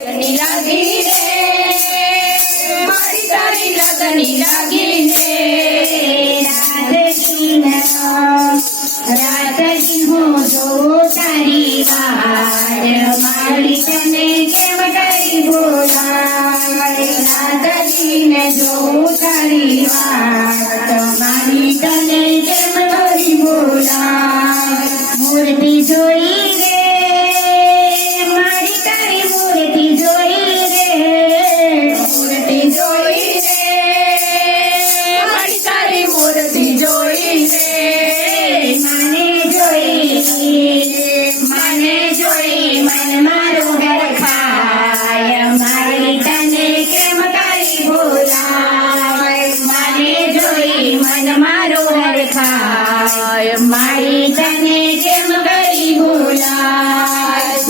लगनी लागी रे मारी तारी लगनी लागी रे रात दिन हो जो तारी वार मारी तने केम करी बोला रात दिन जो तारी वार मारी तने केम करी बोला मूर्ति जोई मारी तने केम करी बोला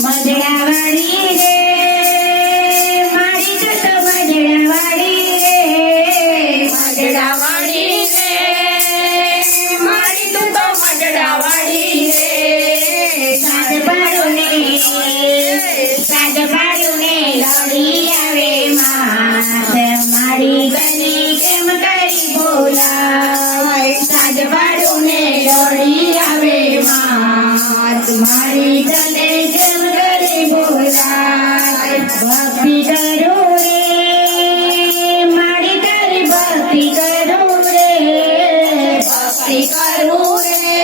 मजड़ावाड़ी रे मारी तो मजड़ावाड़ी रे मजड़ावाड़ी रे मारी तो मजड़ावाड़ी रे साज पाड़ू ने लड़ी आवे मात मारी तने केम करी बोला साज पाड़ू ने लड़ी आवे मात मारी तने केम करी बोला भक्ति करो रे मारी तारी भक्ति करो रे भक्ति करो रे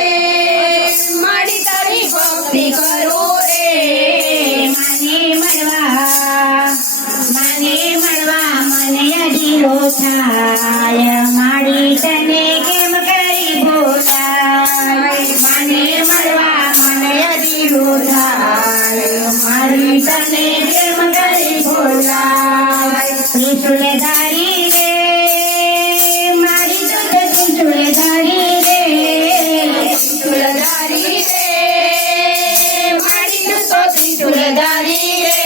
मारी तारी भक्ति करो रे माने मड़वा मने अधीरो थाय मारी तने केम करी बोला माने मड़वा मने अधीरो थाय मारी तने केम करी बोला त्रिशूलधारी रे मारी तो त्रिशूलधारी रे त्रिशूलधारी रे मारी तो त्रिशूलधारी रे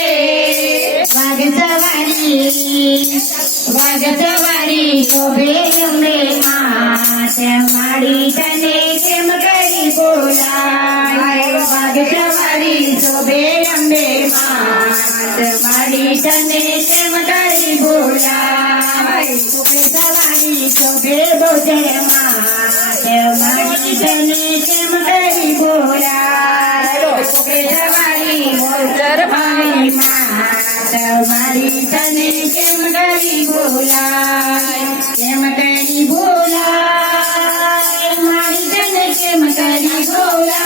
वाग सवारी शोभे अंबे मात मारी तने केम करी बोला वाग सवारी शोभे अंबे मात मारी तने केम करी बोला सवारी शोभे बोधर मात मारी तने केम करी बोला सवारी बोधर भाई मात मारी तने केम करी बोला केम करी बोला मारी तने केम करी बोला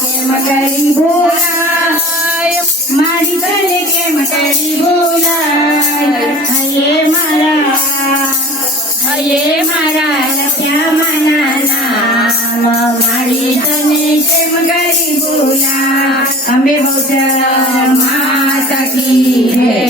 केम करी बोला मारी तने केम करी बोला हये मारा लख्या माना नाम मारी तने केम करी बोला अंबे बौद्ध माता की है।